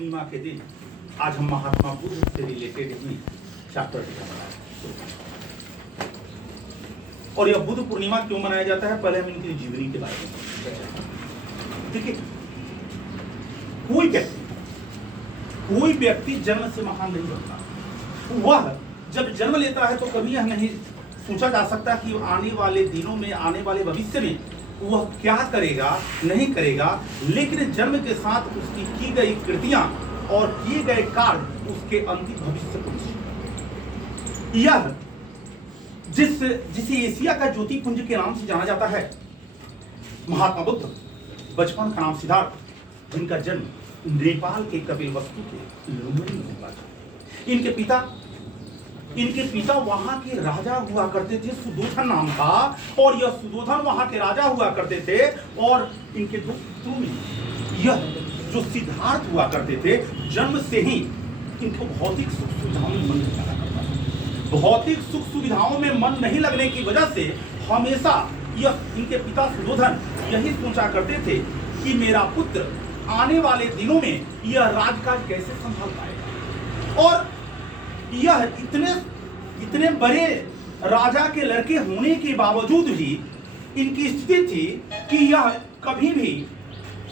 पूर्णिमा के दिन आज हम महात्मा बुद्ध से रिलेटेड ही चैप्टर बनाए। और यह बुद्ध पूर्णिमा क्यों मनाया जाता है, पहले हम इनकी जीवनी के बारे में देखिए। कोई व्यक्ति जन्म से महान नहीं बनता। वह जब जन्म लेता है तो कभी यह नहीं सोचा जा सकता कि आने वाले दिनों में, आने वाले भविष्य में वह क्या करेगा, नहीं करेगा। लेकिन जन्म के साथ उसकी की गई कृतियां और किए गए कार्य उसके अंतिम भविष्य को निश्चित। यह जिसे एशिया का ज्योतिपुंज के नाम से जाना जाता है, महात्मा बुद्ध, बचपन का नाम सिद्धार्थ, जिनका जन्म नेपाल के कपिलवस्तु के लुम्बिनी में हुआ था। इनके पिता वहां के राजा हुआ करते थे, सुदोधन नाम था, और यह सुदोधन वहां के राजा हुआ करते थे। और इनके दो पुत्रों में यह जो सिद्धार्थ हुआ करते थे, जन्म से ही इनको भौतिक सुख सुविधाओं में मन नहीं लगा करता था। भौतिक सुख सुविधाओं में मन नहीं लगने की वजह से हमेशा यह इनके पिता सुदोधन यही सोचा करते थे कि मेरा पुत्र आने वाले दिनों में यह राजकाज कैसे संभाल पाएगा। और यह इतने बड़े राजा के लड़के होने के बावजूद भी इनकी स्थिति थी कि यह कभी भी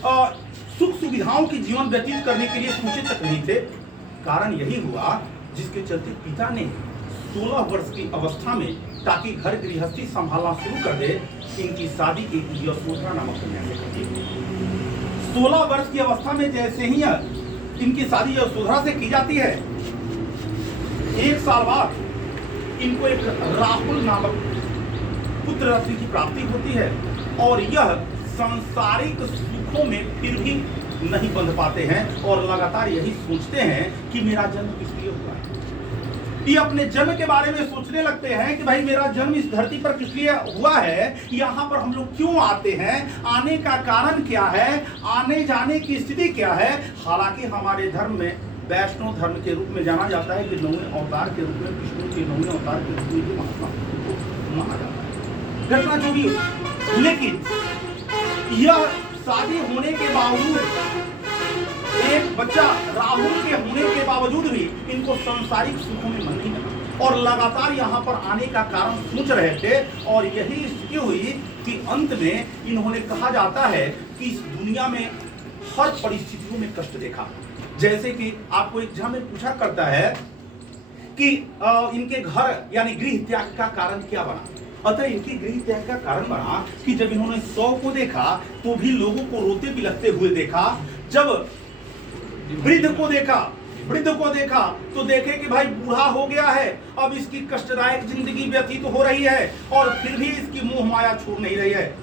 सुख सुविधाओं की जीवन व्यतीत करने के लिए सोचे तक नहीं थे। कारण यही हुआ जिसके चलते पिता ने 16 वर्ष की अवस्था में, ताकि घर गृहस्थी संभालना शुरू कर दे, इनकी शादी एक यशोधरा नामक कन्या से कर दी। 16 वर्ष की अवस्था में जैसे ही इनकी शादी यशोधरा से की जाती है, 1 साल बाद इनको एक राहुल नामक पुत्र रत्न की प्राप्ति होती है। और यह सांसारिक सुखों में फिर भी नहीं बंध पाते हैं और लगातार यही सोचते हैं कि मेरा जन्म किस लिए हुआ है। ये अपने जन्म के बारे में सोचने लगते हैं कि भाई मेरा जन्म इस धरती पर किस लिए हुआ है, यहाँ पर हम लोग क्यों आते हैं, आने का कारण क्या है, आने जाने की स्थिति क्या है। हालांकि हमारे धर्म में वैष्णव धर्म के रूप में जाना जाता है कि 9वें अवतार के रूप में, विष्णु के 9वें अवतार के रूप में भी महात्मा को माना जाता है, घटना जो भी हो। लेकिन यह शादी होने के बावजूद, एक बच्चा राहुल के होने के बावजूद भी इनको सांसारिक सुखों में मन नहीं लगा और लगातार यहाँ पर आने का कारण सोच रहे थे। और यही स्थिति हुई कि अंत में इन्होंने, कहा जाता है कि इस दुनिया में हर परिस्थितियों में कष्ट देखा। जैसे कि आपको एग्जाम में पूछा करता है कि इनके घर यानी गृह त्याग का कारण क्या बना। अतः इनकी गृह त्याग का कारण बना कि जब इन्होंने 100 को देखा तो भी लोगों को रोते बिलखते हुए देखा। जब वृद्ध को देखा तो देखे कि भाई बूढ़ा हो गया है, अब इसकी कष्टदायक जिंदगी व्यतीत हो रही है और फिर भी इसकी मोह माया छोड़ नहीं रही है।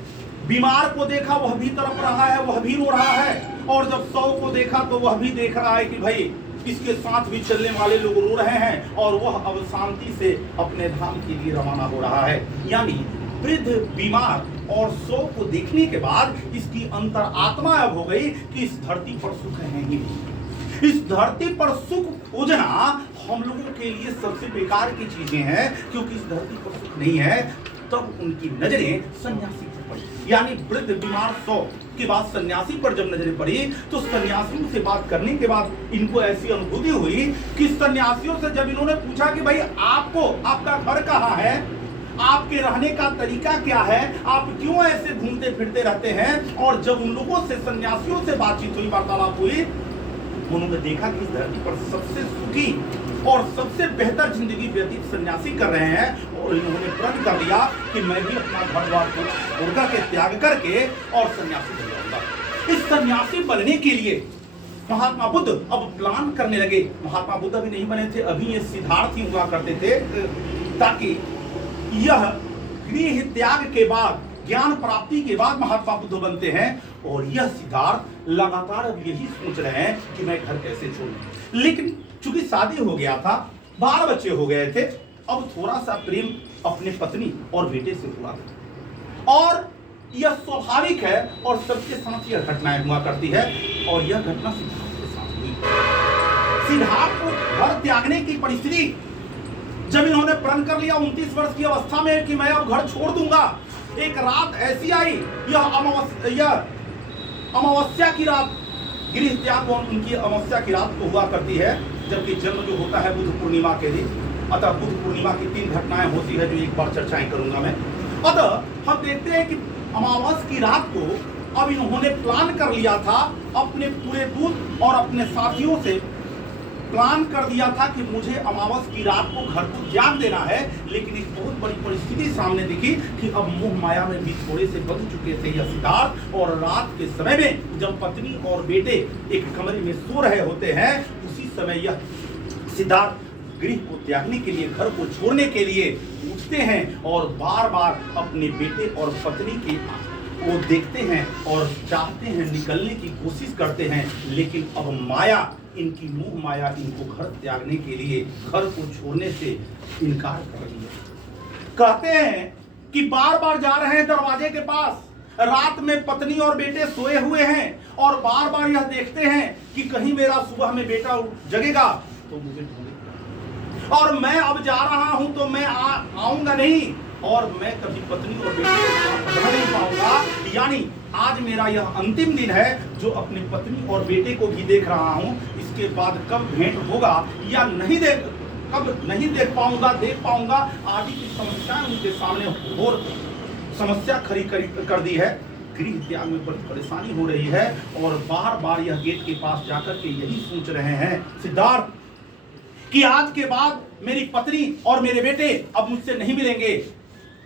बीमार को देखा, वह भी तड़प रहा है, वह भी रो रहा है। और जब 100 को देखा तो वह भी देख रहा है कि भाई इसके साथ भी चलने वाले लोग रो रहे हैं और वह अब शांति से अपने धाम के लिए रवाना हो रहा है। यानी वृद्ध, बीमार और 100 को देखने के बाद इसकी अंतरात्मा अब हो गई कि इस धरती पर सुख है ही नहीं। इस धरती पर सुख खोजना हम लोगों के लिए सबसे बेकार की चीजें हैं, क्योंकि इस धरती पर सुख नहीं है। तब उनकी नजरें सन्यासी पर पड़ी, यानी वृद्ध, बीमार, 100 के बाद सन्यासी पर जब नजरें पड़ी तो सन्यासियों से बात करने के बाद इनको ऐसी अनुभूति हुई कि सन्यासियों से जब इन्होंने पूछा कि भाई आपका घर कहाँ है, आपके रहने का तरीका क्या है, आप क्यों ऐसे घूमते फिरते रहते हैं। और जब उन लोगों से, सन्यासियों से बातचीत हुई, वार्तालाप हुई, उन्होंने देखा कि इस धरती पर सबसे सुखी और सबसे बेहतर जिंदगी व्यतीत सन्यासी कर रहे हैं। और इन्होंने प्रण कर लिया कि मैं भी अपना घर द्वार को दुर्गा के त्याग करके और सन्यासी बन जाऊंगा। इस सन्यासी बनने के लिए महात्मा बुद्ध अब प्लान करने लगे। महात्मा बुद्ध अभी नहीं बने थे, अभी ये सिद्धार्थ ही हुआ करते थे, ताकि यह गृह त्याग के बाद, ज्ञान प्राप्ति के बाद महात्मा बुद्ध बनते हैं। और यह सिद्धार्थ लगातार अब यही सोच रहे हैं कि मैं घर कैसे छोड़ूं। लेकिन चूंकि शादी हो गया था, 12 बच्चे हो गए थे, अब थोड़ा सा प्रेम अपने पत्नी और बेटे से हुआ था। और यह स्वाभाविक है और सबके साथ यह घटनाएं हुआ करती है। और यह घटना सिद्धार्थ के साथ हुई। सिद्धार्थ को घर त्यागने की परिस्थिति जब इन्होंने प्रण कर लिया 29 वर्ष की अवस्था में कि मैं अब घर छोड़ दूंगा, एक रात ऐसी आई, यह अमावस्या की रात गृह त्याग और उनकी अमावस्या की रात को हुआ करती है, जबकि जन्म जो होता है बुध पूर्णिमा के दिन। अतः बुध पूर्णिमा की 3 घटनाएं होती है जो एक बार चर्चाएं करूंगा मैं। अतः हम देखते हैं कि अमावस की रात को अब इन्होंने प्लान कर लिया था, अपने पूरे दूत और अपने साथियों से प्लान कर दिया था कि मुझे अमावस की रात को घर को त्याग देना है। लेकिन एक बहुत बड़ी परिस्थिति सामने दिखी कि अब मोह माया में भी थोड़े से बंध चुके थे यह सिद्धार्थ, और रात के समय में जब पत्नी और बेटे एक कमरे में सो रहे होते हैं, उसी समय यह सिद्धार्थ गृह को त्यागने के लिए, घर को छोड़ने के लिए उठते हैं और बार बार अपने बेटे और पत्नी की वो देखते हैं और चाहते हैं, निकलने की कोशिश करते हैं। लेकिन अब माया, इनकी मोह माया इनको घर त्यागने के लिए, घर को छोड़ने से इनकार कर रही है। कहते हैं कि बार बार जा रहे हैं दरवाजे के पास, रात में पत्नी और बेटे सोए हुए हैं और बार बार यह देखते हैं कि कहीं मेरा सुबह में बेटा जगेगा तो मुझे ढूंढेगा, और मैं अब जा रहा हूं तो मैं आऊंगा नहीं, और मैं कभी पत्नी और बेटे के साथ रह नहीं पाऊंगा। यानी आज मेरा यह अंतिम दिन है जो अपनी पत्नी और बेटे को भी देख रहा हूं। इसके बाद कब भेंट होगा या नहीं देख पाऊंगा, देख पाऊंगा आदि की समस्याएं उनके सामने और समस्या खड़ी कर दी है। गृह त्याग में बड़ी परेशानी हो रही है और बार बार यह गेट के पास जाकर के यही सोच रहे हैं सिद्धार्थ कि आज के बाद मेरी पत्नी और मेरे बेटे अब मुझसे नहीं मिलेंगे।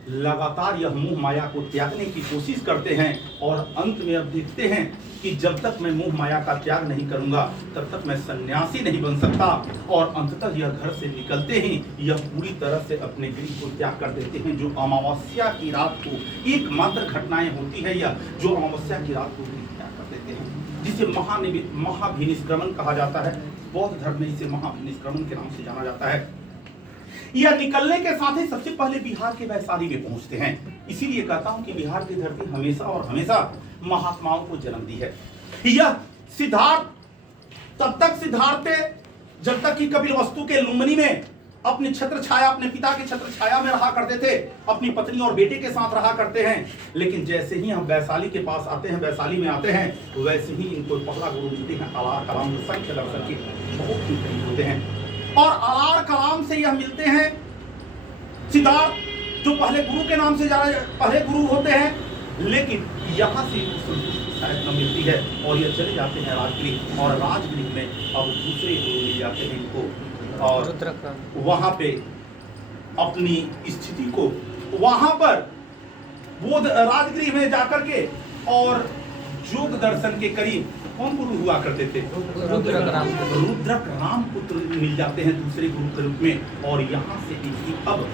लगातार यह मोह माया को त्यागने की कोशिश करते हैं और अंत में अब देखते हैं कि जब तक मैं मोह माया का त्याग नहीं करूंगा तब तक मैं सन्यासी नहीं बन सकता, और अंततः यह घर से निकलते ही यह पूरी तरह से अपने गृह को त्याग कर देते हैं। जो अमावस्या की रात को एकमात्र घटनाएं होती है यह जो अमावस्या की रात को त्याग कर देते हैं, जिसे महाभिनिष्क्रमण कहा जाता है। बौद्ध धर्म में इसे महाभिनिष्क्रमण के नाम से जाना जाता है। यह निकलने के साथ ही सबसे पहले बिहार के वैशाली में पहुंचते हैं। इसीलिए कहता हूं कि बिहार की धरती हमेशा और हमेशा महात्माओं को जन्म दी है। यह सिद्धार्थ तब तक सिद्धार्थ थे जब तक कि कपिलवस्तु के लुम्बिनी में अपनी छत्र छाया, अपने पिता की छत्र छाया में रहा करते थे, अपनी पत्नी और बेटे के साथ रहा करते हैं। लेकिन जैसे ही हम वैशाली के पास आते हैं, वैशाली में आते हैं, तो वैसे ही इनको पहला गुरु मिलते हैं अलार कलाम, जो संख्य दर्शन के बहुत ही करीब होते हैं। और अलार कलाम से यह मिलते हैं सिद्धार्थ, जो पहले गुरु के नाम से पहले गुरु होते हैं। लेकिन यहाँ से शायद न मिलती है और यह चले जाते हैं राजगृह, और राजगृह में अब दूसरे गुरु मिल जाते हैं इनको, और वहां पे अपनी स्थिति को वहां पर वो राजगृह में जाकर के और योग दर्शन के करीब कौन गुरु हुआ करते थे? रुद्रक राम पुत्र मिल जाते हैं दूसरे गुरु के रूप में, और यहाँ से अब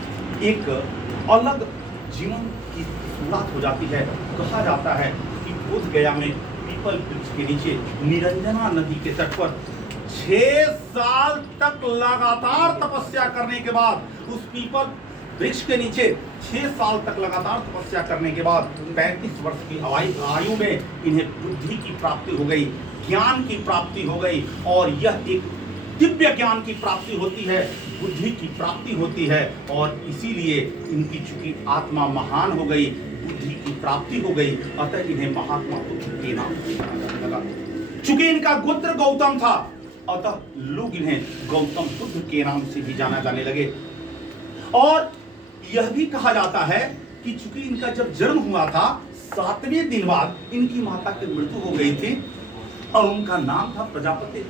एक अलग जीवन की शुरुआत हो जाती है। कहा जाता है कि बोध गया में पीपल वृक्ष के नीचे निरंजना नदी के तट पर 6 साल तक लगातार तपस्या करने के बाद, उस पीपल वृक्ष के नीचे 6 साल तक लगातार तपस्या करने के बाद 35 वर्ष की आयु में इन्हें बुद्धि की प्राप्ति हो गई, ज्ञान की प्राप्ति हो गई, और यह एक दिव्य ज्ञान की प्राप्ति होती है, बुद्धि की प्राप्ति होती है। और इसीलिए इनकी चूंकि आत्मा महान हो गई, बुद्धि की प्राप्ति हो गई, अतः इन्हें महात्मा बुद्ध के नाम से जाना जाने लगा। चूंकि इनका गोत्र गौतम था, अतः लोग इन्हें गौतम बुद्ध के नाम से भी जाना जाने लगे। और यह भी कहा जाता है कि चूंकि इनका जब जन्म हुआ था, 7वें दिन बाद इनकी माता की मृत्यु हो गई थी और उनका नाम था प्रजापति।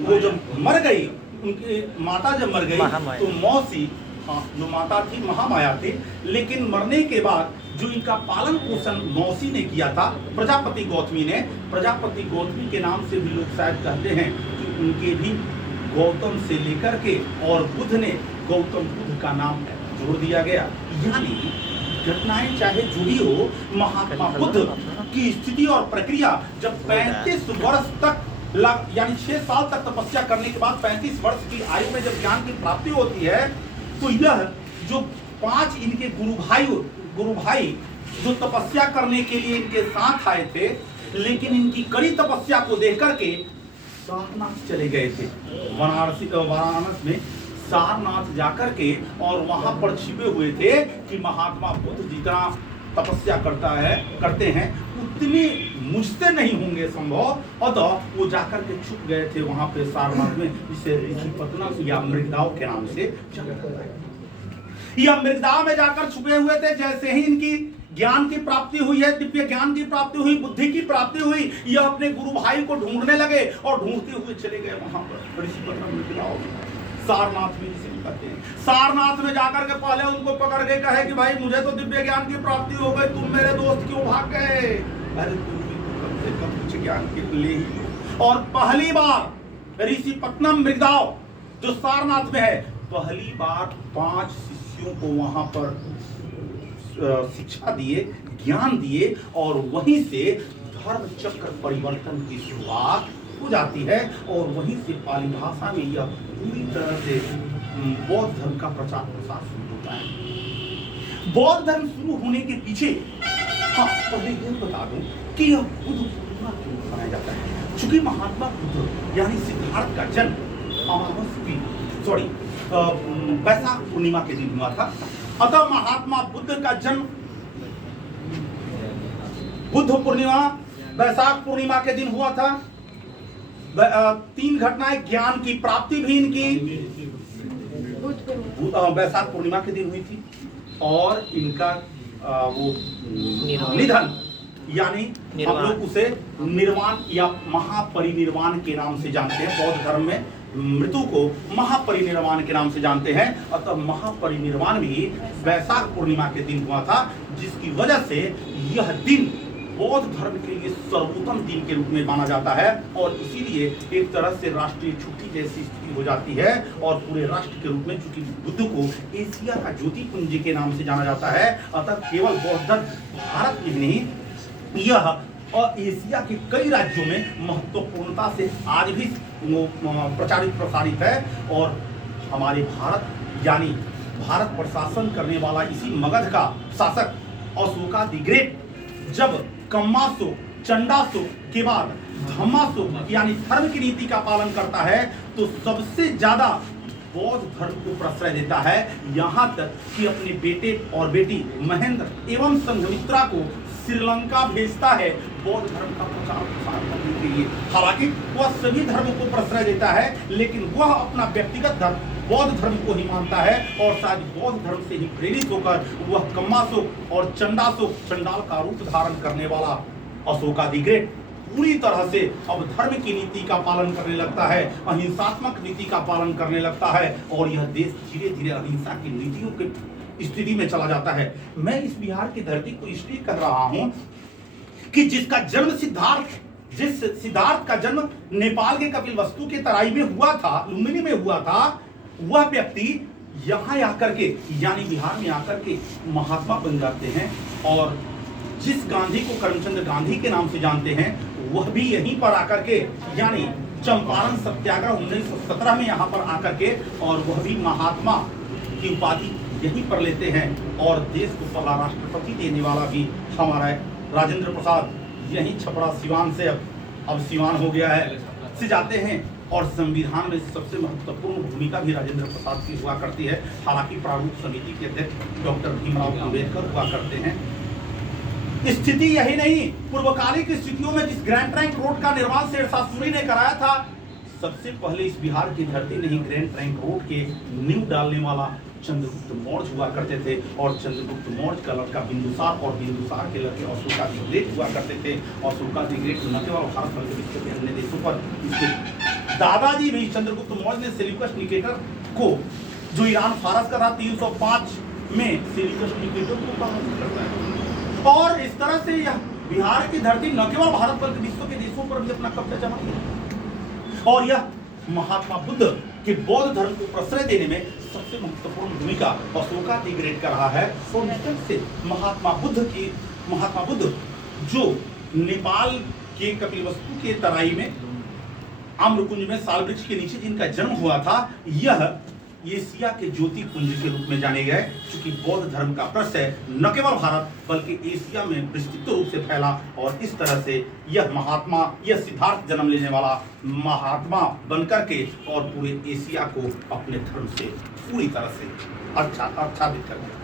वो जब मर गई, उनकी माता जब मर गई तो मौसी, जो माता थी महामाया थी, लेकिन मरने के बाद जो इनका पालन पोषण मौसी ने किया था, प्रजापति गौतमी ने, प्रजापति गौतमी के नाम से भी लोग शायद कहते हैं कि उनके भी गौतम से लेकर के और बुद्ध ने गौतम बुद्ध का नाम जोड़ दिया गया। यानी घटनाएं चाहे जुड़ी हो, महात्मा बुद्ध की स्थिति और प्रक्रिया जब 35 वर्ष तक यानी 6 साल तक तपस्या करने के बाद 35 वर्ष की आयु में जब ज्ञान की प्राप्ति होती है, तो यह जो 5 इनके गुरु भाई जो तपस्या करने के लिए इनके साथ आए थे, लेकिन इनकी कड़ी तपस्या को देख करके सारनाथ चले गए थे। वाराणसी में सारनाथ जाकर के और वहां पर छिपे हुए थे कि महात्मा बुद्ध जितना तपस्या करते हैं इतने मुझसे नहीं होंगे संभव, अतः वो जाकर के छुप गए थे वहां पे सारनाथ में, जिसे ऋषिपत्नम या मृगदाव के नाम से जानते हैं। यह मृगदाव में जाकर छुपे हुए थे। जैसे ही इनकी ज्ञान की प्राप्ति हुई है, दिव्य ज्ञान की प्राप्ति हुई, बुद्धि की प्राप्ति हुई, यह अपने गुरु भाई को ढूंढने लगे और ढूंढते हुए चले गए वहां पर ऋषिपत्नम मृगदाव सारनाथ में, जिसे कहते हैं। सारनाथ में जाकर के पहले उनको पकड़ के कहे कि भाई मुझे तो दिव्य ज्ञान की प्राप्ति हो गई, तुम मेरे दोस्त क्यों भाग गए? अरे तुम भी कम से कम कुछ ज्ञान के ले ही लो। और पहली बार ऋषिपत्नम मृगदाव जो सारनाथ में है, पहली बार 5 शिष्यों को वहां पर शिक्षा दिए, ज्ञान दिए, और वहीं से धर्म चक्र परिवर्तन की शुरुआत हो जाती है। और वहीं से पाली भाषा में यह पूरी तरह से बौद्ध धर्म का प्रचार प्रसार शुरू होता है। बौद्ध धर्म शुरू होने के पीछे पहले यह बता दूं कि यह बुद्ध पूर्णिमा क्यों मनाया जाता है। चूंकि महात्मा बुद्ध यानी सिद्धार्थ का जन्म वैशाख पूर्णिमा के दिन हुआ था, अतः महात्मा बुद्ध का जन्म बुद्ध पूर्णिमा वैशाख पूर्णिमा के दिन हुआ था। 3 घटनाएं, ज्ञान की प्राप्ति भी इनकी वैशाख पूर्णिमा के दिन हुई थी, और इनका वो निधन यानी हम लोग उसे निर्वाण या महापरिनिर्वाण के नाम से जानते हैं। बौद्ध धर्म में मृत्यु को महापरिनिर्वाण के नाम से जानते हैं। अतः महापरिनिर्वाण भी वैशाख पूर्णिमा के दिन हुआ था, जिसकी वजह से यह दिन बौद्ध धर्म के लिए सर्वोत्तम दिन के रूप में माना जाता है, और इसीलिए एक तरह से राष्ट्रीय छुट्टी जैसी स्थिति हो जाती है। और पूरे राष्ट्र के रूप में, चूंकि बुद्ध को एशिया का ज्योतिपुंज के नाम से जाना जाता है, अतः केवल बौद्ध धर्म भारत में नहीं, यह और एशिया के कई राज्यों में महत्वपूर्णता से आज भी प्रचारित प्रसारित है। और हमारे भारत यानी भारत पर शासन करने वाला इसी मगध का शासक अशोका द ग्रेट जब कम्मासो चंडासो के बाद धम्मासो यानी धर्म की नीति का पालन करता है, तो सबसे ज्यादा बौद्ध धर्म को प्रश्रय देता है। यहाँ तक कि अपने बेटे और बेटी महेंद्र एवं संघमित्रा को श्रीलंका भेजता है बौद्ध धर्म का प्रचार प्रसार करने के लिए। हालांकि वह सभी धर्मों को प्रश्रय देता है, लेकिन वह अपना व्यक्तिगत धर्म बौद्ध धर्म को ही मानता है, और शायद बौद्ध धर्म से ही प्रेरित होकर वह कम्मासो और चंडासो चंडाल का रूप धारण करने वाला अशोका द ग्रेट पूरी तरह से अब धर्म की नीति का पालन करने लगता है, अहिंसात्मक नीति का पालन करने लगता है, और यह देश धीरे धीरे अहिंसा की नीतियों की स्थिति में चला जाता है। मैं इस बिहार की धरती को इसलिए कह रहा हूं कि जिसका जन्म सिद्धार्थ का जन्म नेपाल के कपिलवस्तु के तराई में हुआ था, लुम्बिनी में हुआ था, वह व्यक्ति यहाँ आकर के यानी बिहार में आकर के महात्मा बन जाते हैं। और जिस गांधी को करमचंद गांधी के नाम से जानते हैं, वह भी यहीं पर आकर के यानी चंपारण सत्याग्रह 1917 में यहाँ पर आकर के, और वह भी महात्मा की उपाधि यहीं पर लेते हैं। और देश को पहला राष्ट्रपति देने वाला भी हमारा राजेंद्र प्रसाद यहीं छपरा सिवान से अब सिवान हो गया है से जाते हैं। और संविधान में सबसे महत्वपूर्ण भूमिका भी राजेंद्र प्रसाद की हुआ करती है। हालांकि प्रारूप समिति के अध्यक्ष डॉक्टर भीमराव अम्बेडकर हुआ करते हैं। स्थिति यही नहीं, पूर्वकालिक स्थितियों में जिस ग्रैंड ट्रंक रोड का निर्माण शेरशाह सूरी ने कराया था, सबसे पहले इस बिहार की धरती में ही ग्रैंड ट्रंक रोड के नींव डालने वाला चंद्रगुप्त मौर्य हुआ करते थे। और चंद्रगुप्त मौर्य का लड़का बिंदुसार और बिंदुसार के लड़के अशोका द ग्रेट हुआ करते थे। अशोका द ग्रेट न केवल भारत बल्कि विश्व के अन्य देशों पर इसके दादाजी भी चंद्रगुप्त मौर्य ने सेल्यूकस निकेटर को, जो ईरान फारस का था, 305 में सेल्यूकस निकेटर को पराजित करता है। और इस तरह से यह बिहार की धरती न केवल भारत बल्कि विश्व के देशों पर भी अपना कब्जा जमा किया। और यह महात्मा बुद्ध के बौद्ध धर्म को प्रश्रय देने में सबसे महत्वपूर्ण भूमिका अशोका द ग्रेट का रहा है। और निश्चित से महात्मा बुद्ध जो नेपाल के कपिलवस्तु के तराई में आम्रकुंज में साल वृक्ष के नीचे जिनका जन्म हुआ था, यह एशिया के ज्योतिपुंज के रूप में जाने गए। क्योंकि बौद्ध धर्म का प्रश्रय न केवल भारत बल्कि एशिया में विस्तृत रूप से फैला, और इस तरह से यह सिद्धार्थ जन्म लेने वाला महात्मा बनकर के और पूरे एशिया को अपने धर्म से पूरी तरह से आच्छादित कर दिया।